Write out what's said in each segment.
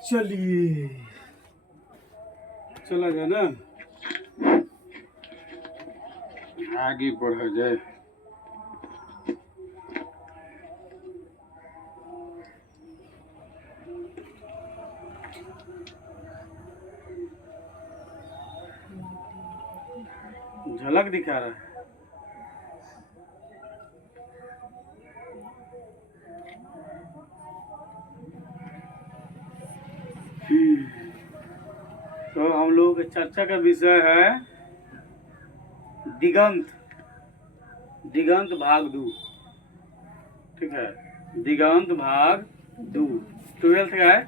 चलिए चला जाए ना, आगे बढ़ा जाए। झलक दिखा रहा है। तो हम लोग के चर्चा का विषय है दिगंत। दिगंत भाग 2। ठीक है, दिगंत भाग 2 12th का है।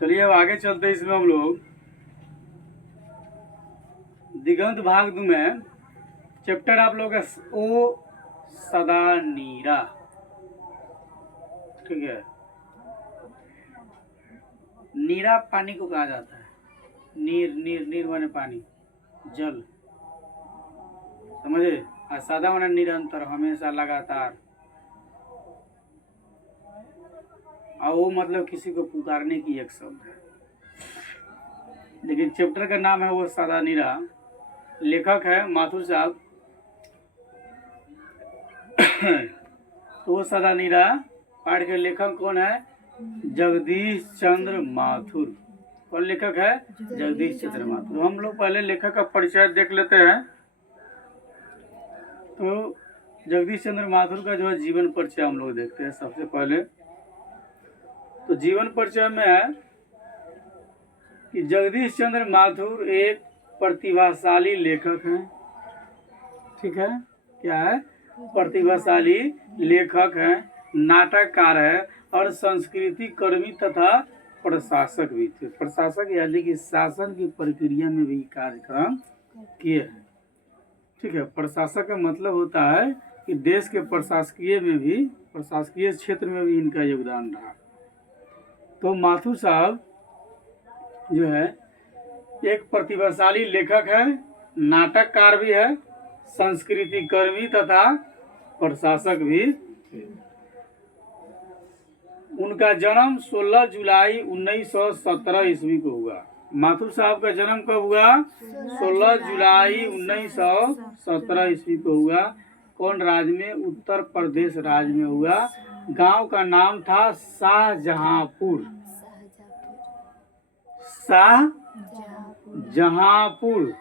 चलिए अब आगे चलते हैं। इसमें हम लोग दिगंत भाग 2 में चैप्टर आप लोग का ओ सदा नीरा। ठीक है, नीरा पानी को कहा जाता है। नीर नीर नीर माने पानी, जल, समझे। और सदा माने निरंतर, हमेशा, लगातार। और वो मतलब किसी को पुकारने की एक शब्द है। लेकिन चैप्टर का नाम है वो सदा नीरा। लेखक है माथुर साहब। तो वो सदा नीरा पाठ के लेखक कौन है? जगदीश चंद्र माथुर। कौन लेखक है? जगदीश चंद्र माथुर। हम लोग पहले लेखक का परिचय देख लेते हैं। तो जगदीश चंद्र माथुर का जो है जीवन परिचय हम लोग देखते हैं सबसे पहले। तो जीवन परिचय में है कि जगदीश चंद्र माथुर एक प्रतिभाशाली लेखक हैं। ठीक है, क्या है? प्रतिभाशाली लेखक हैं, नाटककार है और संस्कृति कर्मी तथा प्रशासक भी थे। प्रशासक यानी कि शासन की प्रक्रिया में भी कार्यक्रम किए हैं। ठीक है, प्रशासक का मतलब होता है कि देश के प्रशासकीय क्षेत्र में भी इनका योगदान रहा। तो माथुर साहब जो है एक प्रतिभाशाली लेखक है, नाटककार भी है, संस्कृति कर्मी तथा प्रशासक भी थे। उनका जन्म 16 जुलाई 1917 ईस्वी को हुआ। माथुर साहब का जन्म कब हुआ? 16 जुलाई 1917 ईस्वी को हुआ। कौन राज्य में? उत्तर प्रदेश राज्य में हुआ। गांव का नाम था शाहजहांपुर। शाहजहांपुर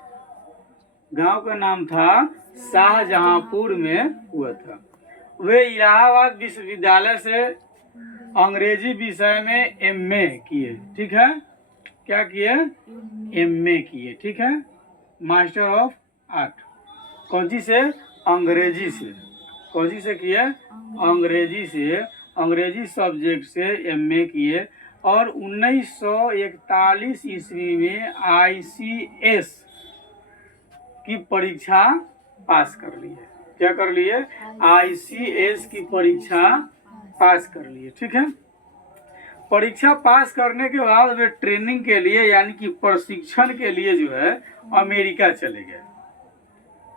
गांव का नाम था, शाहजहांपुर में हुआ था। वे इलाहाबाद विश्वविद्यालय से अंग्रेजी विषय में एमए किए। ठीक है, क्या किए? एमए किए। ठीक है, मास्टर ऑफ आर्ट। कौन सी से? अंग्रेजी से। कौन सी से किए? अंग्रेजी से, अंग्रेजी सब्जेक्ट से एमए किए। और 1941 ईस्वी में आईसीएस की परीक्षा पास कर लिए। क्या कर लिए? आईसीएस की परीक्षा पास कर लिए। ठीक है, परीक्षा पास करने के बाद वे ट्रेनिंग के लिए यानी कि प्रशिक्षण के लिए जो है अमेरिका चले गए।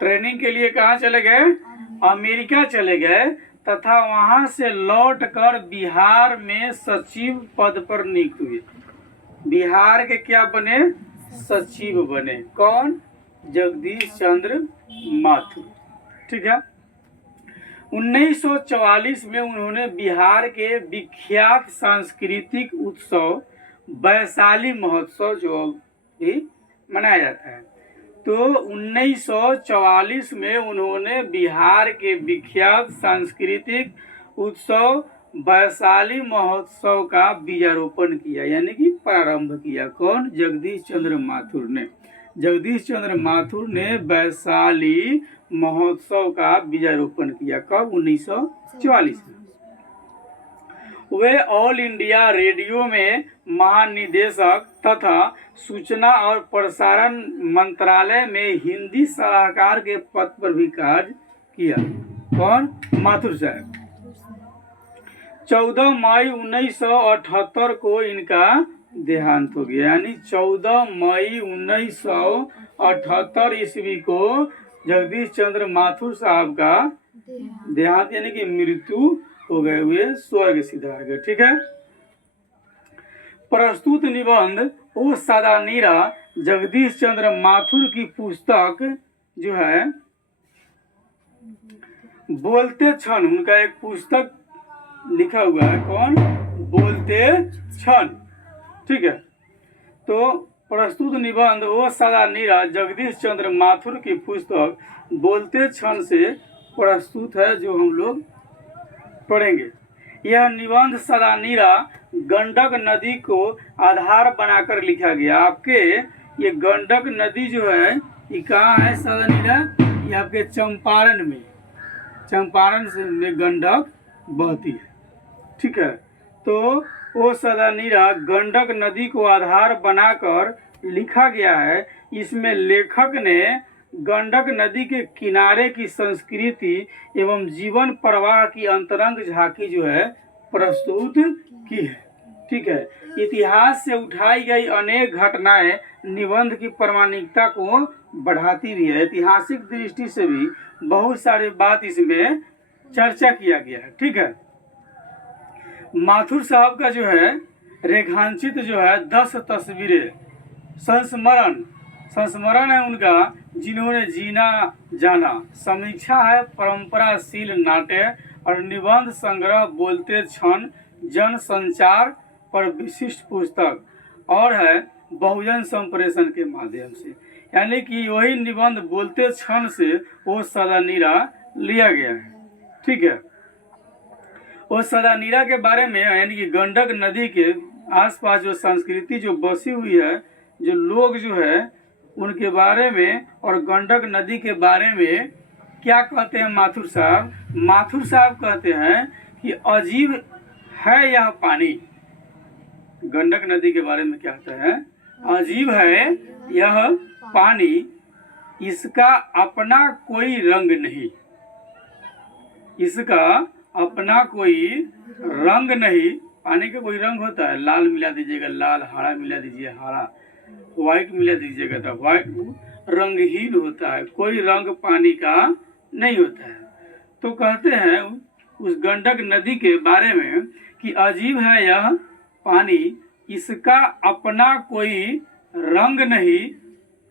ट्रेनिंग के लिए कहाँ चले गए? अमेरिका चले गए तथा वहां से लौटकर बिहार में सचिव पद पर नियुक्त हुए। बिहार के क्या बने? सचिव बने। कौन? जगदीश चंद्र माथुर। ठीक है, 1944 में उन्होंने बिहार के विख्यात सांस्कृतिक उत्सव वैशाली महोत्सव जो भी मनाया जाता है, तो 1944 में उन्होंने बिहार के विख्यात सांस्कृतिक उत्सव वैशाली महोत्सव का बीजारोपण किया यानी कि प्रारंभ किया। कौन? जगदीश चंद्र माथुर ने। जगदीश चंद्र माथुर ने वैशाली महोत्सव का बीजारोपण किया। कब? 1944 में। वे ऑल इंडिया रेडियो में महानिदेशक तथा सूचना और प्रसारण मंत्रालय में हिंदी सलाहकार के पद पर भी कार्य किया। कौन? माथुर साहब। 14 मई 1978 को इनका देहांत हो गया। यानी 14 मई 1978 ईस्वी को जगदीश चंद्र माथुर साहब का देहांत यानी कि मृत्यु हो गए हुए स्वर्ग सिधार। ठीक है। प्रस्तुत निबंध ओ सदानीरा जगदीश चंद्र माथुर की पुस्तक जो है बोलते क्षण, उनका एक पुस्तक लिखा हुआ है, कौन? बोलते क्षण। ठीक है। तो प्रस्तुत निबंध ओ सदानीरा जगदीश चंद्र माथुर की पुस्तक बोलते क्षण से प्रस्तुत है, जो हम लोग पढ़ेंगे। यह निबंध सदानीरा गंडक नदी को आधार बनाकर लिखा गया। आपके ये गंडक नदी जो है ये कहाँ है? सदानीरा ये आपके चंपारण में, चंपारण से में गंडक बहती है। ठीक है। तो वो सदानीरा गंडक नदी को आधार बनाकर लिखा गया है। इसमें लेखक ने गंडक नदी के किनारे की संस्कृति एवं जीवन प्रवाह की अंतरंग झांकी जो है प्रस्तुत की है। ठीक है। इतिहास से उठाई गई अनेक घटनाएं निबंध की प्रामाणिकता को बढ़ाती भी है। ऐतिहासिक दृष्टि से भी बहुत सारे बात इसमें चर्चा किया गया है। ठीक है। माथुर साहब का जो है रेखांकित जो है 10 तस्वीरें संस्मरण है उनका, जिन्होंने जीना जाना। समीक्षा है परंपराशील नाट्य और निबंध संग्रह बोलते क्षण जन संचार पर विशिष्ट पुस्तक, और है बहुजन संप्रेषण के माध्यम से। यानी कि वही निबंध बोलते क्षण से वो सदानीरा लिया गया है। ठीक है। वो सदानीरा के बारे में यानी कि गंडक नदी के आसपास जो संस्कृति जो बसी हुई है, जो लोग जो है उनके बारे में और गंडक नदी के बारे में क्या कहते हैं माथुर साहब? माथुर साहब कहते हैं कि अजीब है यह पानी। गंडक नदी के बारे में क्या कहते हैं? अजीब है यह पानी, इसका अपना कोई रंग नहीं, इसका अपना कोई रंग नहीं। पानी का कोई रंग होता है? लाल मिला दीजिएगा लाल, हरा मिला दीजिए हरा, व्हाइट मिला दीजिएगा तो व्हाइट, रंगहीन होता है, कोई रंग पानी का नहीं होता है। तो कहते हैं उस गंडक नदी के बारे में कि अजीब है यह पानी, इसका अपना कोई रंग नहीं,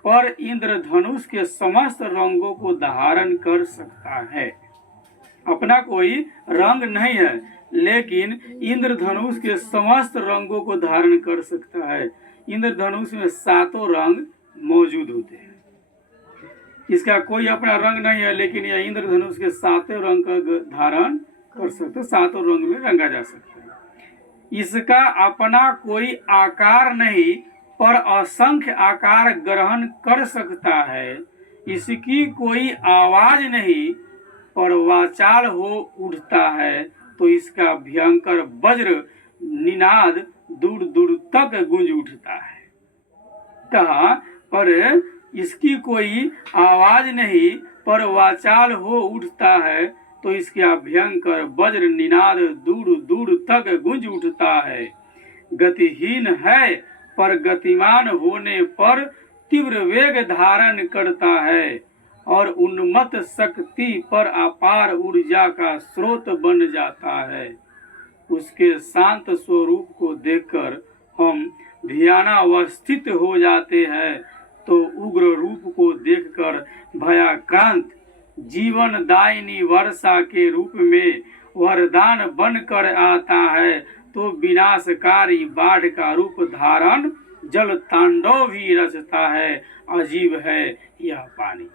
पर इंद्रधनुष के समस्त रंगों को धारण कर सकता है। अपना कोई रंग नहीं है, लेकिन इंद्रधनुष के समस्त रंगों को धारण कर सकता है। इंद्रधनुष में 7 रंग मौजूद होते हैं। इसका कोई अपना रंग नहीं है, लेकिन यह इंद्रधनुष के 7 रंग का धारण कर सकता है, 7 रंग में रंगा जा सकता है। इसका अपना कोई आकार नहीं, पर असंख्य आकार ग्रहण कर सकता है। इसकी कोई आवाज नहीं, पर वाचाल हो उठता है, तो इसका भयंकर वज्र निनाद दूर दूर तक गूंज उठता है। कहा पर इसकी कोई आवाज नहीं, पर वाचाल हो उठता है, तो इसका भयंकर वज्र निनाद दूर दूर तक गूंज उठता है। गतिहीन है, पर गतिमान होने पर तीव्र वेग धारण करता है, और उन्मत्त शक्ति पर अपार ऊर्जा का स्रोत बन जाता है। उसके शांत स्वरूप को देखकर हम ध्यानावस्थित हो जाते हैं, तो उग्र रूप को देखकर भयाक्रांत जीवनदायिनी वर्षा के रूप में वरदान बनकर आता है, तो विनाशकारी बाढ़ का रूप धारण जल तांडव भी रचता है। अजीब है यह पानी,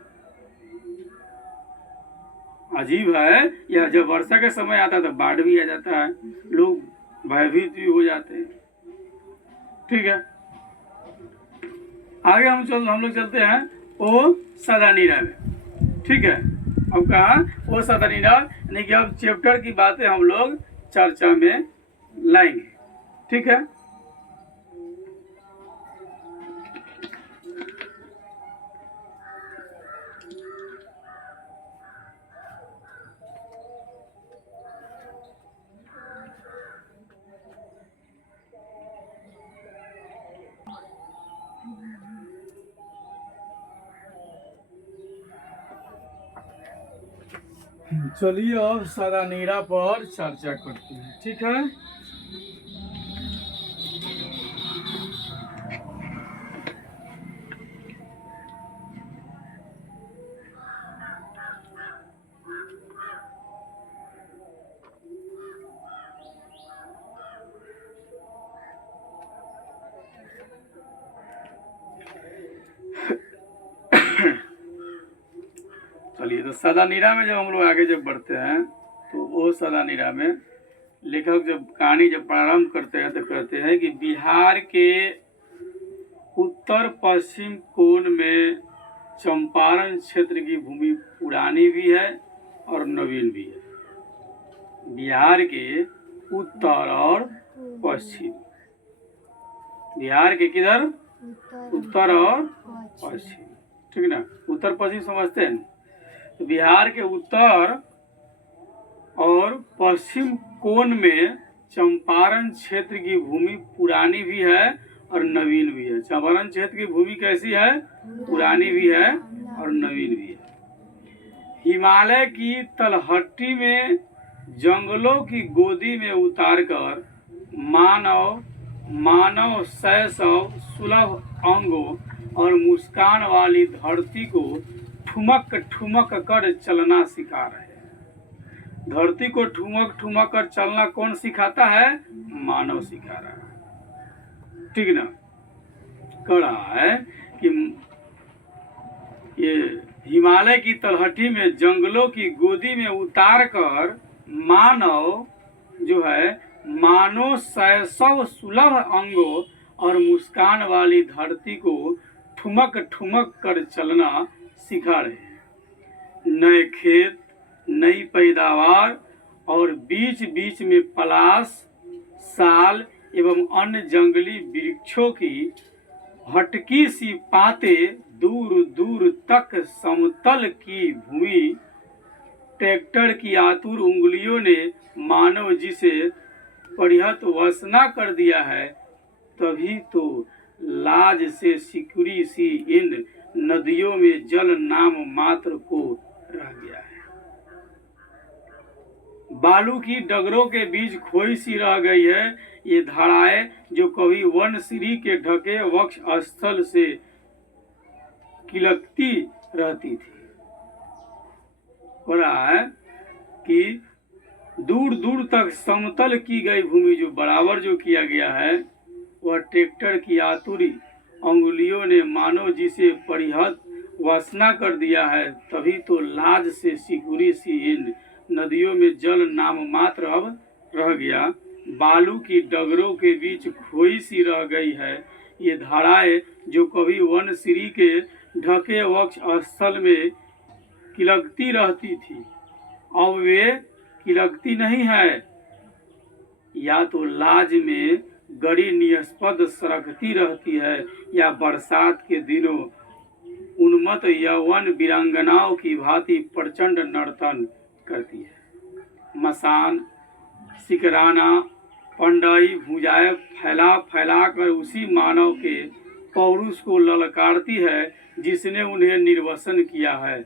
अजीब है यह। जब वर्षा के समय आता है तो बाढ़ भी आ जाता है, लोग भयभीत भी हो जाते हैं। ठीक है। आगे हम लोग चलते हैं ओ सदानीरा में। ठीक है। अब कहा ओ सदानीरा, यानी कि अब चैप्टर की बातें हम लोग चर्चा में लाएंगे। ठीक है। चलिए अब सदानीरा पर चर्चा करते हैं, ठीक है। चलिए, तो सदानीरा में जब हम लोग आगे जब बढ़ते हैं तो वो सदानीरा में लेखक जब कहानी जब प्रारंभ करते हैं तो कहते हैं कि बिहार के उत्तर पश्चिम कोण में चंपारण क्षेत्र की भूमि पुरानी भी है और नवीन भी है। बिहार के उत्तर और पश्चिम, बिहार के किधर, उत्तर और पश्चिम, ठीक ना। उत्तर पश्चिम समझते हैं। तो बिहार के उत्तर और पश्चिम कोण में चंपारण क्षेत्र की भूमि पुरानी भी है और नवीन भी है। चंपारण क्षेत्र की भूमि कैसी है, पुरानी भी है और नवीन भी है। हिमालय की तलहटी में जंगलों की गोदी में उतारकर मानव शैशव सुलभ अंगों और मुस्कान वाली धरती को ठुमक ठुमक कर चलना सिखा रहे हैं। धरती को ठुमक ठुमक कर चलना कौन सिखाता है, मानव सिखा रहा है, ठीक ना। कह रहा है कि ये हिमालय की तलहटी में जंगलों की गोदी में उतार कर मानव जो है मानव शैशव सुलभ अंगों और मुस्कान वाली धरती को ठुमक ठुमक कर चलना सिखा रहे हैं। नए खेत, नई पैदावार और बीच बीच में पलाश, साल एवं अन्य जंगली वृक्षों की हटकी सी पाते दूर दूर तक समतल की भूमि ट्रैक्टर की आतुर उंगलियों ने मानव जी से परिहत वसना कर दिया है। तभी तो लाज से सिकुड़ी सी इन नदियों में जल नाम मात्र को रह गया है। बालू की डगरों के बीच खोई सी रह गई है ये धाराएं, जो कभी वन श्री के ढके वक्ष स्थल से किलकती रहती थी। हो रहा है कि दूर दूर तक समतल की गई भूमि जो बराबर जो किया गया है वह ट्रैक्टर की आतुरी अंगुलियों ने मानव जी से परिहत वासना कर दिया है। तभी तो लाज से सिकुड़ी सी इन नदियों में जल नाम मात्र अब रह गया। बालू की डगरों के बीच खोई सी रह गई है ये धाराएं, जो कभी वन श्री के ढके वक्ष स्थल में किलकती रहती थी, अब वे किलकती नहीं है, या तो लाज में गड़ी निष्पद सरकती रहती है या बरसात के दिनों उन्मत्त यौवन वीरांगनाओं की भांति प्रचंड नर्तन करती है। मसान, सिकराना, पंडई भुजाएं फैला फैला कर उसी मानव के पौरुष को ललकारती है जिसने उन्हें निर्वसन किया है।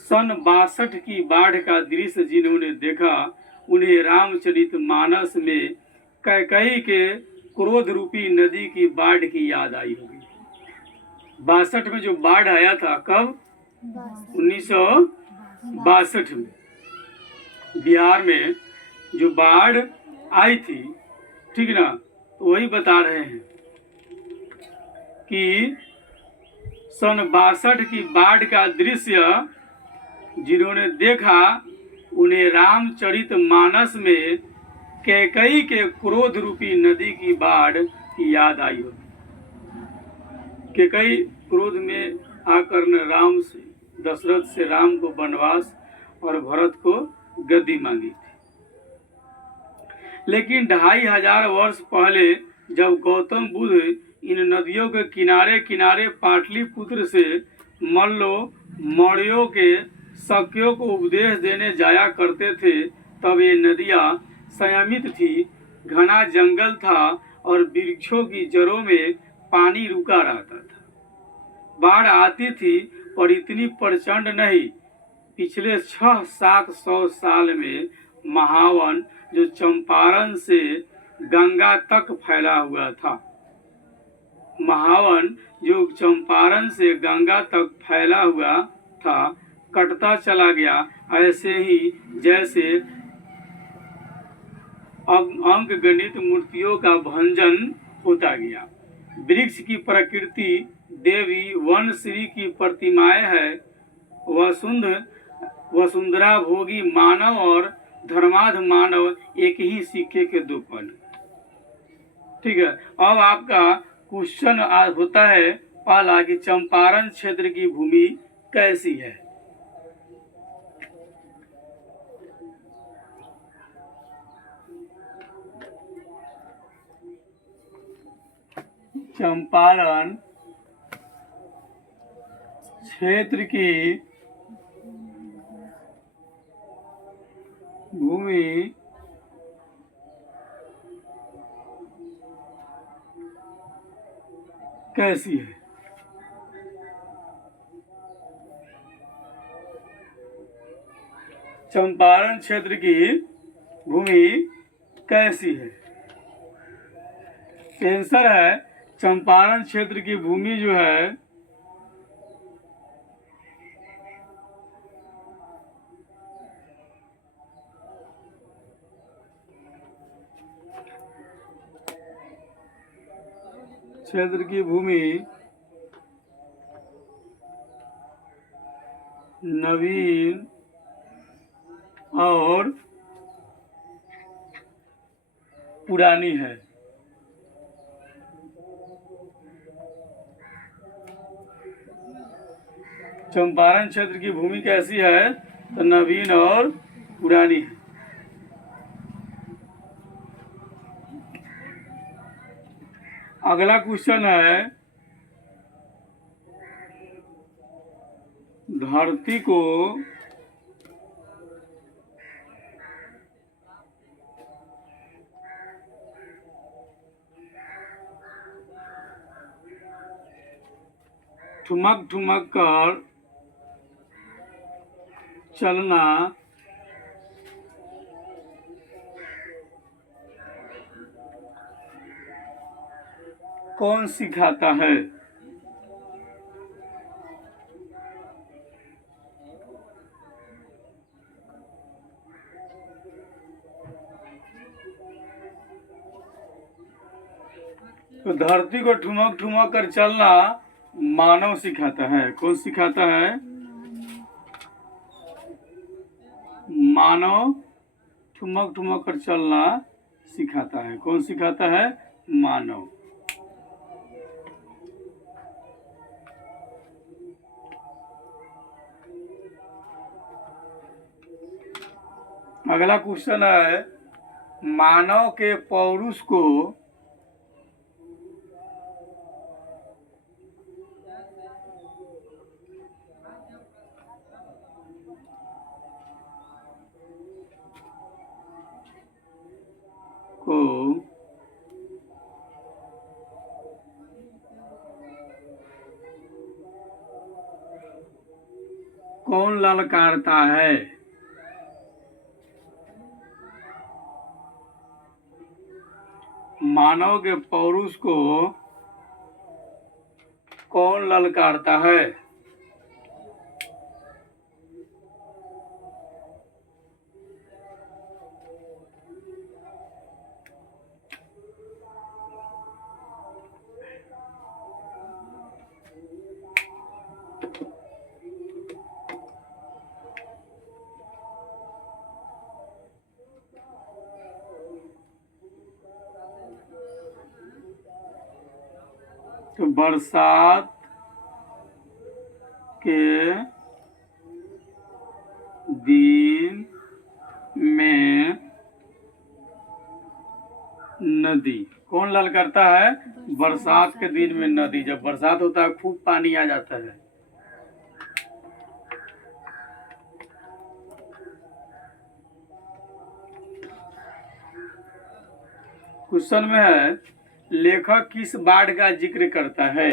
सन 62 की बाढ़ का दृश्य जिन्होंने देखा, उन्हें रामचरित मानस में कैकेयी के क्रोध रूपी नदी की बाढ़ की याद आई होगी। 62 में जो बाढ़ आया था, कब, 1962 में बिहार में जो बाढ़ आई थी, ठीक ना। तो वही बता रहे हैं कि सन 62 की बाढ़ का दृश्य जिन्होंने देखा, उन्हें रामचरित मानस में कैकेयी के क्रोध रूपी नदी की बाढ़ की याद आई होगी। कैकेयी क्रोध में आकर ने राम से, दशरथ से राम को वनवास और भरत को गद्दी मांगी थी। लेकिन 2500 वर्ष पहले जब गौतम बुद्ध इन नदियों के किनारे किनारे पाटलिपुत्र से मल्लों मौर्यों के शक्यों को उपदेश देने जाया करते थे, तब ये नदियाँ संयमित थी, घना जंगल था और वृक्षों की जड़ों में पानी रुका रहता था। बाढ़ आती थी पर इतनी प्रचंड नहीं, पिछले 600-700 साल में महावन जो चंपारण से गंगा तक फैला हुआ था, महावन जो चंपारण से गंगा तक फैला हुआ था, कटता चला गया। ऐसे ही जैसे अंक गणित मूर्तियों का भंजन होता गया। वृक्ष की प्रकृति देवी वनश्री की प्रतिमाएं है। वसुंधरा भोगी मानव और धर्माध मानव एक ही सिक्के के दो पल। ठीक है, अब आपका क्वेश्चन होता है पहला कि चंपारण क्षेत्र की भूमि कैसी है। चंपारण क्षेत्र की भूमि कैसी है। चंपारण क्षेत्र की भूमि कैसी है। आंसर है चंपारण क्षेत्र की भूमि जो है क्षेत्र की भूमि नवीन और पुरानी है। चंपारण क्षेत्र की भूमि कैसी है, तो नवीन और पुरानी है। अगला क्वेश्चन है, धरती को ठुमक ठुमक कर चलना कौन सिखाता है। तो धरती को ठुमक ठुमक कर चलना मानव सिखाता है। कौन सिखाता है, मानव ठुमक ठुमक कर चलना सिखाता है। कौन सिखाता है, मानव। अगला क्वेश्चन है, मानव के पौरुष को कौन ललकारता है। मानव के पौरुष को कौन ललकारता है। तो बरसात के दिन में नदी कौन ललकारता है, बरसात के दिन में नदी। जब बरसात होता है खूब पानी आ जाता है। क्वेश्चन में है, लेखक किस बाढ़ का जिक्र करता है।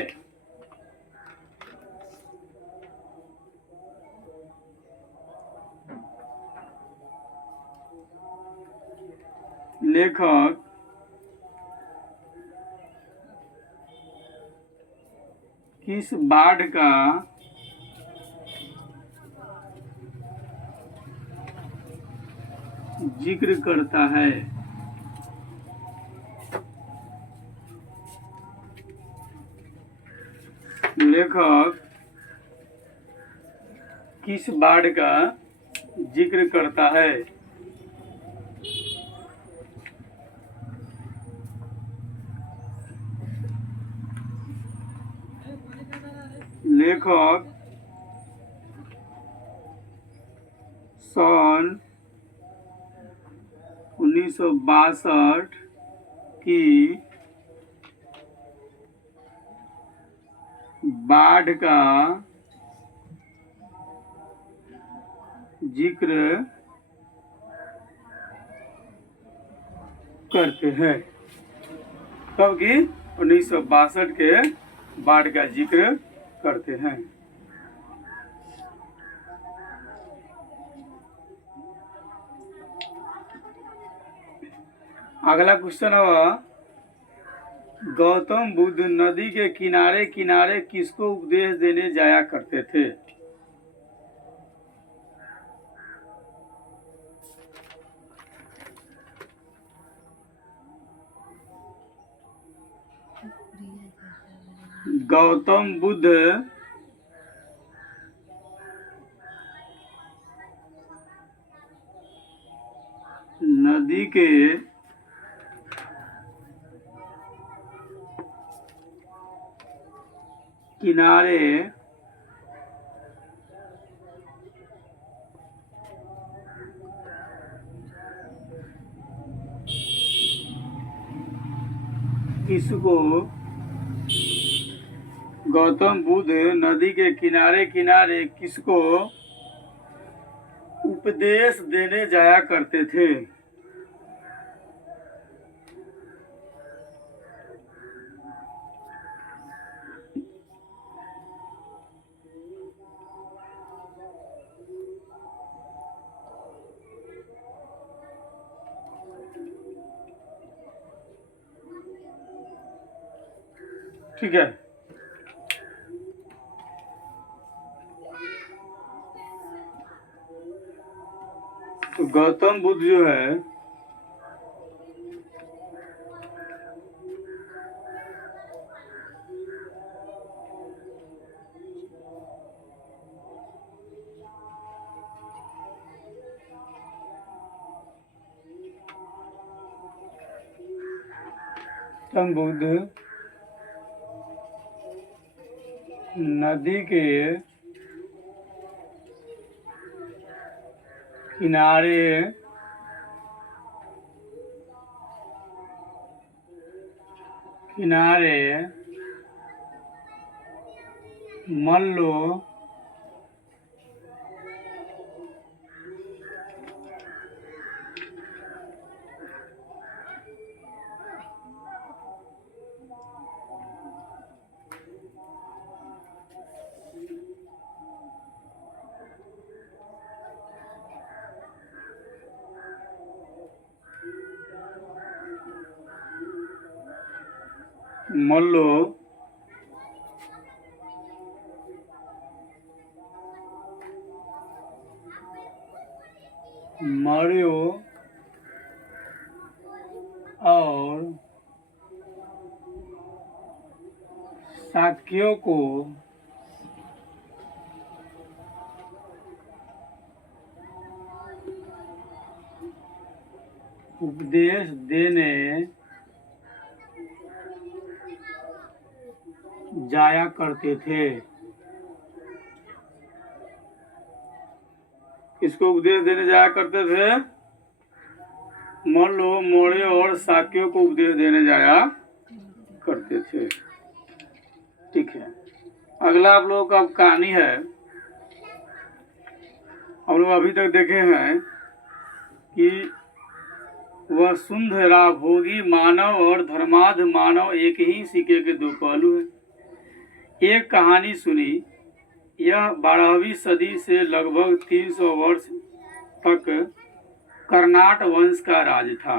लेखक किस बाढ़ का जिक्र करता है? लेखक किस बाढ़ का जिक्र करता है? लेखक सन 1962 की बाढ़ का जिक्र करते हैं। कब की? 1962 के बाढ़ का जिक्र करते हैं। अगला क्वेश्चन है, गौतम बुद्ध नदी के किनारे किनारे किसको उपदेश देने जाया करते थे? गौतम बुद्ध नदी के किनारे किसको गौतम बुद्ध नदी के किनारे किनारे किसको उपदेश देने जाया करते थे? ठीक है, तो गौतम बुद्ध जो है गौतम बुद्ध नदी के किनारे किनारे मल्लो मल्लो मारियो और साक्यों को उपदेश देने जाया करते थे। किसको उपदेश देने जाया करते थे? मल्लो, मोड़े और साक्यों को उपदेश देने जाया करते थे। ठीक है, अगला आप लोगों का कहानी है। हम लोग अभी तक देखे हैं कि वह सुंदरा भोगी मानव और धर्माध मानव एक ही सिक्के के दो पहलू हैं। एक कहानी सुनी, यह 12वीं सदी से लगभग 300 वर्ष तक कर्नाट वंश का राज था।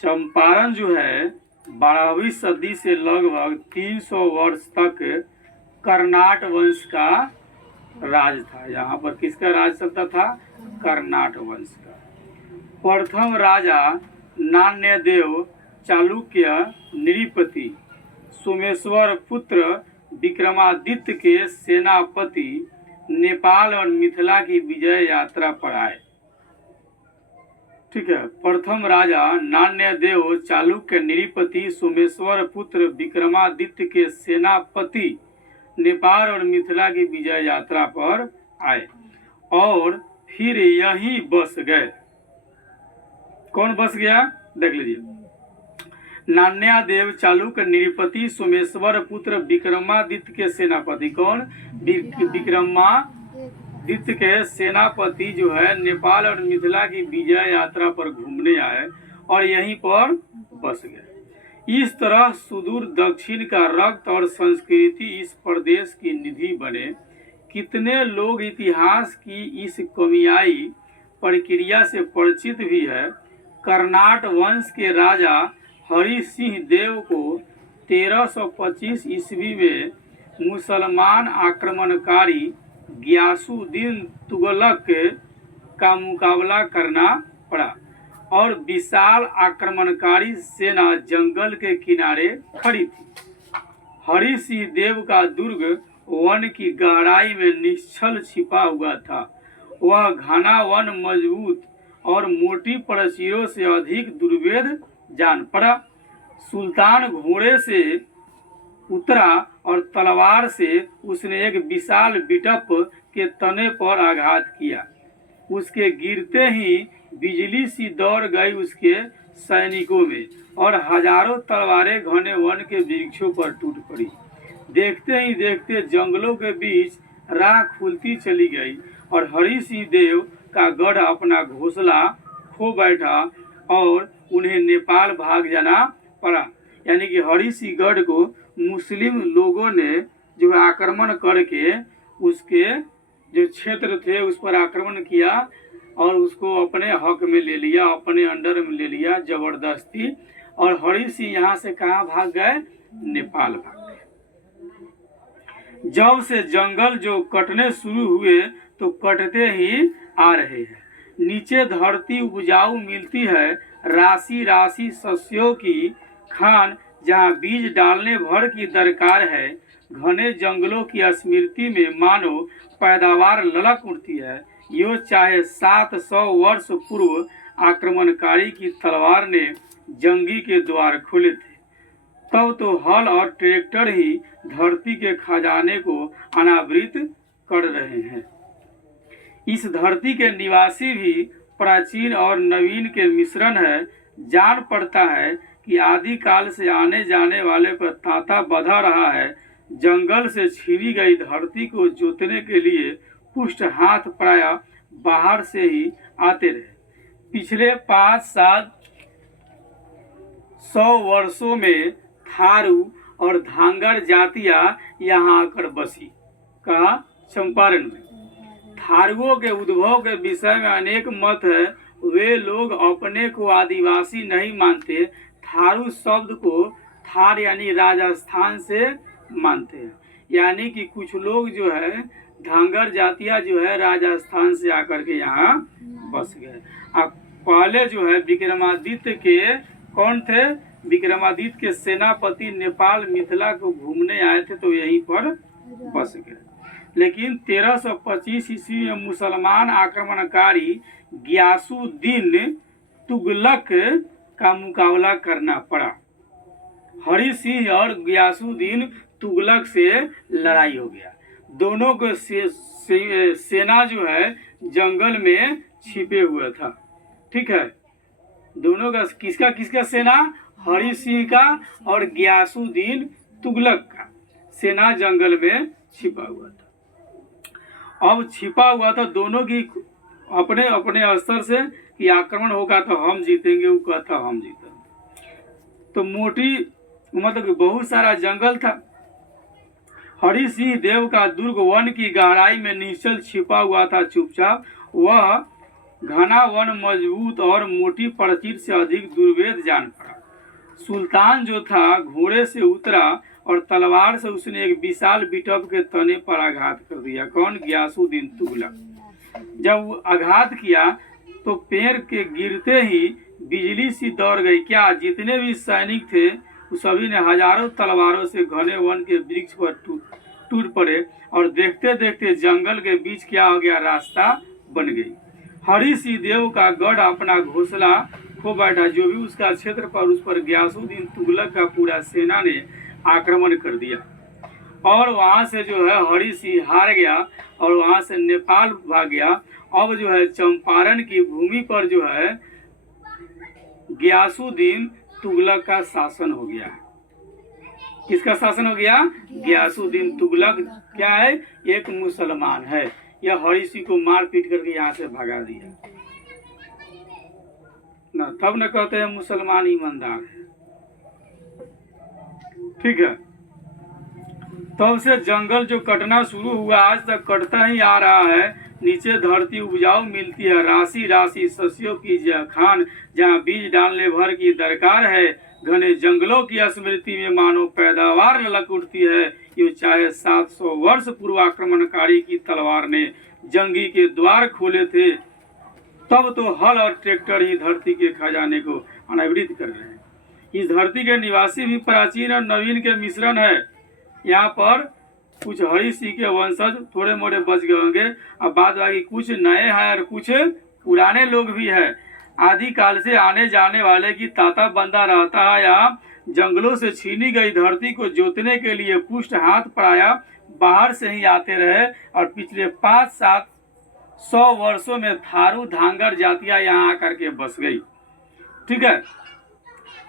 चंपारण जो है 12वीं सदी से लगभग 300 वर्ष तक कर्नाट वंश का राज था। यहाँ पर किसका राज चलता था? कर्नाट वंश का। प्रथम राजा नान्यदेव चालुक्य नृपति सोमेश्वर पुत्र विक्रमादित्य के सेनापति नेपाल और मिथिला की विजय यात्रा पर आए। ठीक है, प्रथम राजा नान्यदेव चालुक्य नृपति सोमेश्वर पुत्र विक्रमादित्य के सेनापति नेपाल और मिथिला की विजय यात्रा पर आए और फिर यहीं बस गए। कौन बस गया? देख लीजिए। नान्यादेव चालुक्य नृपति सोमेश्वर पुत्र विक्रमादित्य के सेनापति। कौन? विक्रमादित्य के सेनापति जो है नेपाल और मिथिला की विजय यात्रा पर घूमने आए और यहीं पर बस गए। इस तरह सुदूर दक्षिण का रक्त और संस्कृति इस प्रदेश की निधि बने। कितने लोग इतिहास की इस कमियाई प्रक्रिया से परिचित भी है। कर्नाट वंश के राजा हरि सिंह देव को 1325 ईस्वी में मुसलमान आक्रमणकारी गियासुद्दीन तुगलक का मुकाबला करना पड़ा और विशाल आक्रमणकारी सेना जंगल के किनारे खड़ी थी। हरि सिंह देव का दुर्ग वन की गहराई में निश्चल छिपा हुआ था। वह घना वन मजबूत और मोटी प्राचीरों से अधिक दुर्भेद जान पड़ा। सुल्तान घोड़े से उतरा और तलवार से उसने एक विशाल बिटप के तने पर आघात किया। उसके गिरते ही बिजली सी दौड़ गई उसके सैनिकों में और हजारों तलवारें घने वन के वृक्षों पर टूट पड़ी। देखते ही देखते जंगलों के बीच राह खुलती चली गई और हरि सिंह देव का गढ़ अपना घोंसला खो बैठा और उन्हें नेपाल भाग जाना पड़ा। यानी कि हरि सिंह गढ़ को मुस्लिम लोगों ने जो आक्रमण करके उसके जो क्षेत्र थे उस पर आक्रमण किया और उसको अपने हक में ले लिया, अपने अंडर में ले लिया जबरदस्ती। और हरि सिंह यहाँ से कहाँ भाग गए? नेपाल भाग गए। जब से जंगल जो कटने शुरू हुए तो कटते ही आ रहे हैं। नीचे धरती उपजाऊ मिलती है, राशि राशि सस्यों की खान जहाँ बीज डालने भर की दरकार है। घने जंगलों की स्मृति में मानो पैदावार ललक उठती है। यो चाहे 700 वर्ष पूर्व आक्रमणकारी की तलवार ने जंगी के द्वार खोले थे, तब तो हल और ट्रैक्टर ही धरती के खजाने को अनावृत कर रहे हैं। इस धरती के निवासी भी प्राचीन और नवीन के मिश्रण है। जान पड़ता है कि आदिकाल से आने जाने वाले पर तांता बधा रहा है। जंगल से छीनी गई धरती को जोतने के लिए पुष्ट हाथ प्राय बाहर से ही आते रहे। पिछले 500-700 वर्षों में थारू और धांगर जातियां यहाँ आकर बसी। कहा? चंपारण में। थारुओं के उद्भव के विषय में अनेक मत है। वे लोग अपने को आदिवासी नहीं मानते। थारू शब्द को थार यानी राजस्थान से मानते हैं। यानी कि कुछ लोग जो है धांगर जातियां जो है राजस्थान से आकर के यहाँ बस गए। अब पहले जो है विक्रमादित्य के कौन थे? विक्रमादित्य के सेनापति नेपाल मिथिला को घूमने आए थे तो यहीं पर बस गए। लेकिन 1325 ईस्वी में मुसलमान आक्रमणकारी गियासुद्दीन तुगलक का मुकाबला करना पड़ा। हरि सिंह और गियासुद्दीन तुगलक से लड़ाई हो गया। दोनों को सेना जो है जंगल में छिपे हुआ था। ठीक है, दोनों का किसका सेना? हरि सिंह का और गियासुद्दीन तुगलक का सेना जंगल में छिपा हुआ था। अब छिपा हुआ था दोनों की अपने अपने स्तर से कि आक्रमण होगा तो हम जीतेंगे, वो कहता हम जीतेंगे। तो मोटी मतलब बहुत सारा जंगल था। हरि सिंह देव का दुर्ग वन की गहराई में निश्चल छिपा हुआ था। चुपचाप वह घना वन मजबूत और मोटी प्राचीर से अधिक दुर्भेद जान पड़ा। सुल्तान जो था घोड़े से उतरा और तलवार से उसने एक विशाल बिटप के तने पर आघात कर दिया। कौन? गयासुद्दीन तुगलक। जब वो आघात किया तो पेड़ के गिरते ही बिजली सी दौड़ गई। क्या जितने भी सैनिक थे वो सभी ने हजारों तलवारों से घने वन के वृक्ष पर टूट पड़े और देखते देखते जंगल के बीच क्या हो गया? रास्ता बन गई। हरि सिंह देव का गढ़ अपना घोंसला खो बैठा। जो भी उसका क्षेत्र पर उस पर गयासुद्दीन तुगलक का पूरा सेना ने आक्रमण कर दिया और वहां से जो है हरि सिंह हार गया और वहां से नेपाल भाग गया। अब जो है चंपारण की भूमि पर जो है गयासुद्दीन तुगलक का शासन हो गया। किसका शासन हो गया? गयासुद्दीन तुगलक क्या है? एक मुसलमान है। यह हरि सिंह को मार पीट करके यहाँ से भगा दिया ना, तब न कहते हैं मुसलमान ईमानदार है। ठीक है, तब से जंगल जो कटना शुरू हुआ आज तक कटता ही आ रहा है। नीचे धरती उपजाऊ मिलती है, राशि राशि सस्यों की खान, जहाँ बीज डालने भर की दरकार है। घने जंगलों की स्मृति में मानो पैदावार ललक उठती है। ये चाहे 700 वर्ष पूर्व आक्रमणकारी की तलवार ने जंगी के द्वार खोले थे, तब तो हल और ट्रैक्टर ही धरती के खजाने को अनावृत कर रहे हैं। इस धरती के निवासी भी प्राचीन और नवीन के मिश्रण है। यहाँ पर कुछ हरि सिंह के वंशज थोड़े मोड़े बच गए होंगे, अब बाद बाकी कुछ नए हैं और कुछ पुराने लोग भी हैं। आदि काल से आने जाने वाले की तांता बंधा रहता है। यहाँ जंगलों से छीनी गई धरती को जोतने के लिए पुष्ट हाथ पराया बाहर से ही आते रहे और पिछले 500-700 वर्षों में थारू धांगर जातियां यहाँ आकर के बस गई। ठीक है,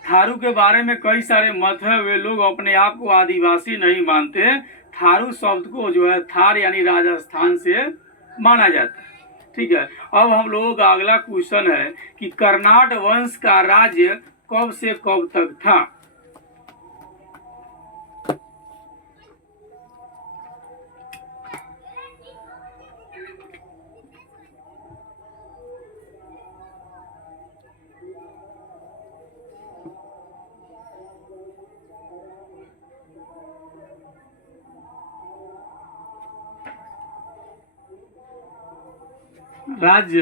थारू के बारे में कई सारे मत है। वे लोग अपने आप को आदिवासी नहीं मानते। थारू शब्द को जो है थार यानी राजस्थान से माना जाता है। ठीक है, अब हम लोगों का अगला क्वेश्चन है कि कर्नाट वंश का राज्य कब से कब तक था? राज्य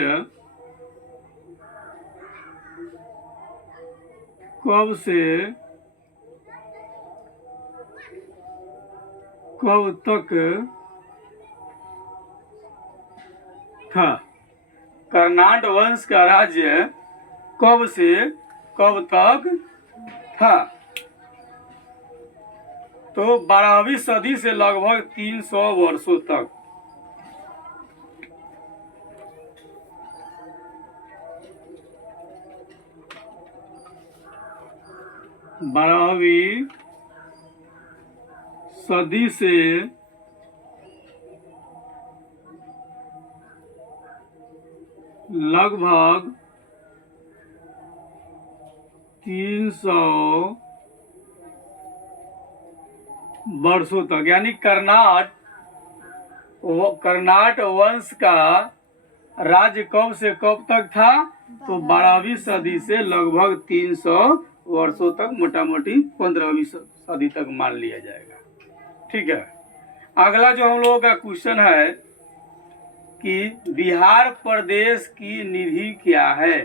कब से कब तक था? कर्नाट वंश का राज्य कब से कब तक था? तो 12वीं सदी से लगभग 300 वर्षों तक। बारहवीं सदी से लगभग 300 वर्षों तक, यानी कर्नाट वंश का राज्य कब से कब तक था? तो 12वीं सदी से लगभग 300 वर्षों तक, मोटा मोटी 15वीं सदी तक मान लिया जाएगा। ठीक है, अगला जो हम लोगों का क्वेश्चन है कि बिहार प्रदेश की निधि क्या है?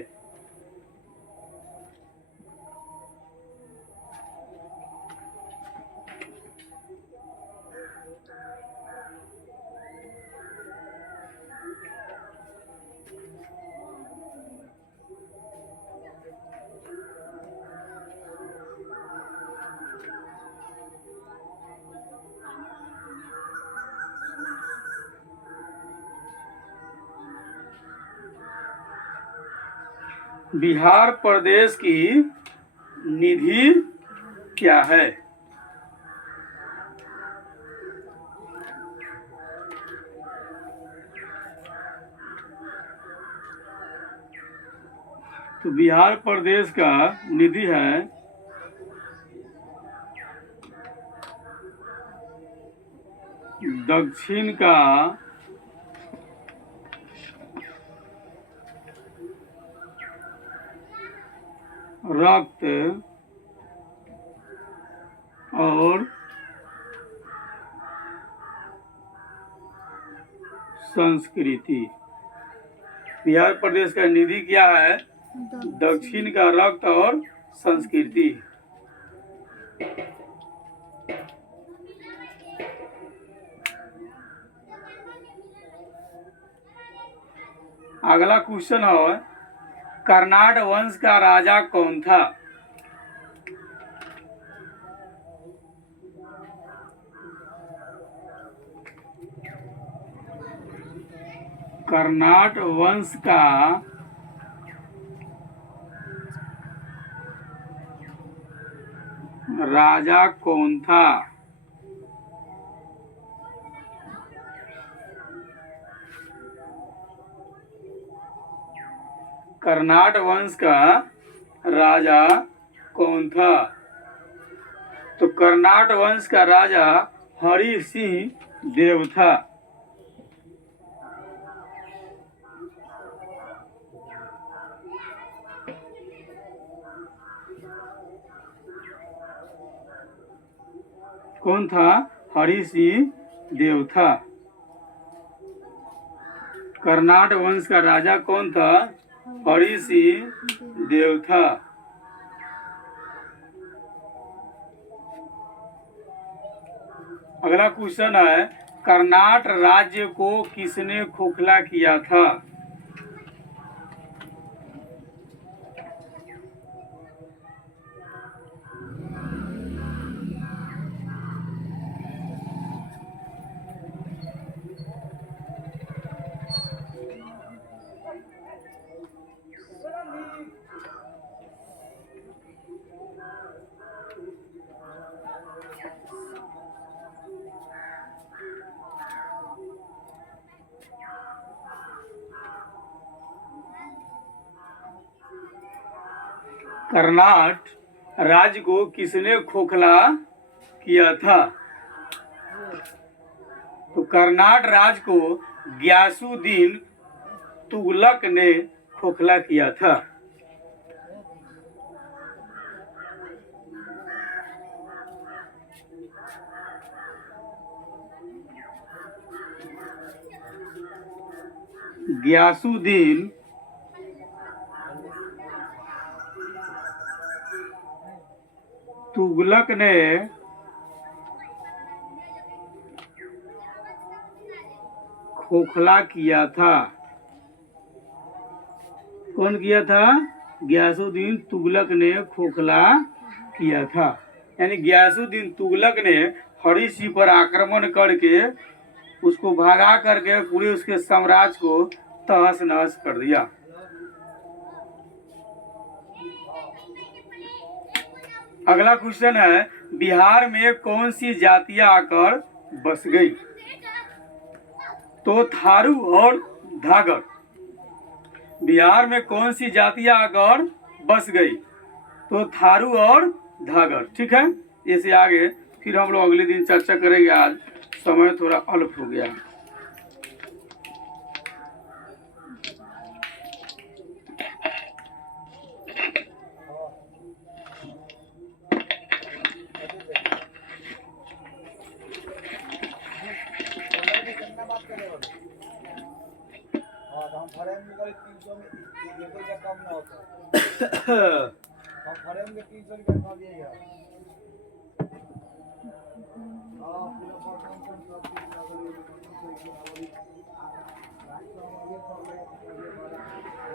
बिहार प्रदेश की निधि क्या है? तो बिहार प्रदेश का निधि है दक्षिण का रक्त और संस्कृति। बिहार प्रदेश का निधि क्या है? दक्षिण का रक्त और संस्कृति। अगला क्वेश्चन है, कर्नाट वंश का राजा कौन था? कर्नाट वंश का राजा कौन था? कर्नाट वंश का राजा कौन था? तो कर्नाट वंश का राजा हरि सिंह देव था। कौन था? हरि सिंह देव था। कर्नाट वंश का राजा कौन था? हरि सिंह देव था। अगला क्वेश्चन है, कर्नाट राज्य को किसने खोखला किया था? कर्नाट राज्य को किसने खोखला किया था? तो कर्नाट राज्य को गियासुद्दीन तुगलक ने खोखला किया था। गियासुद्दीन तुगलक ने खोखला किया था। कौन किया था? गियासुद्दीन तुगलक ने खोखला किया था। यानी गियासुद्दीन तुगलक ने हरि सिंह पर आक्रमण करके उसको भगा करके पूरे उसके साम्राज्य को तहस नहस कर दिया। अगला क्वेश्चन है, बिहार में कौन सी जातियां आकर बस गई? तो थारू और धागर। बिहार में कौन सी जातियां आकर बस गई? तो थारू और धागर। ठीक है, इससे आगे फिर हम लोग अगले दिन चर्चा करेंगे। आज समय थोड़ा अल्प हो गया। हम फरेम में 300 में कम ना होता। हम फरेम में 300 रुपया खा दिए यार।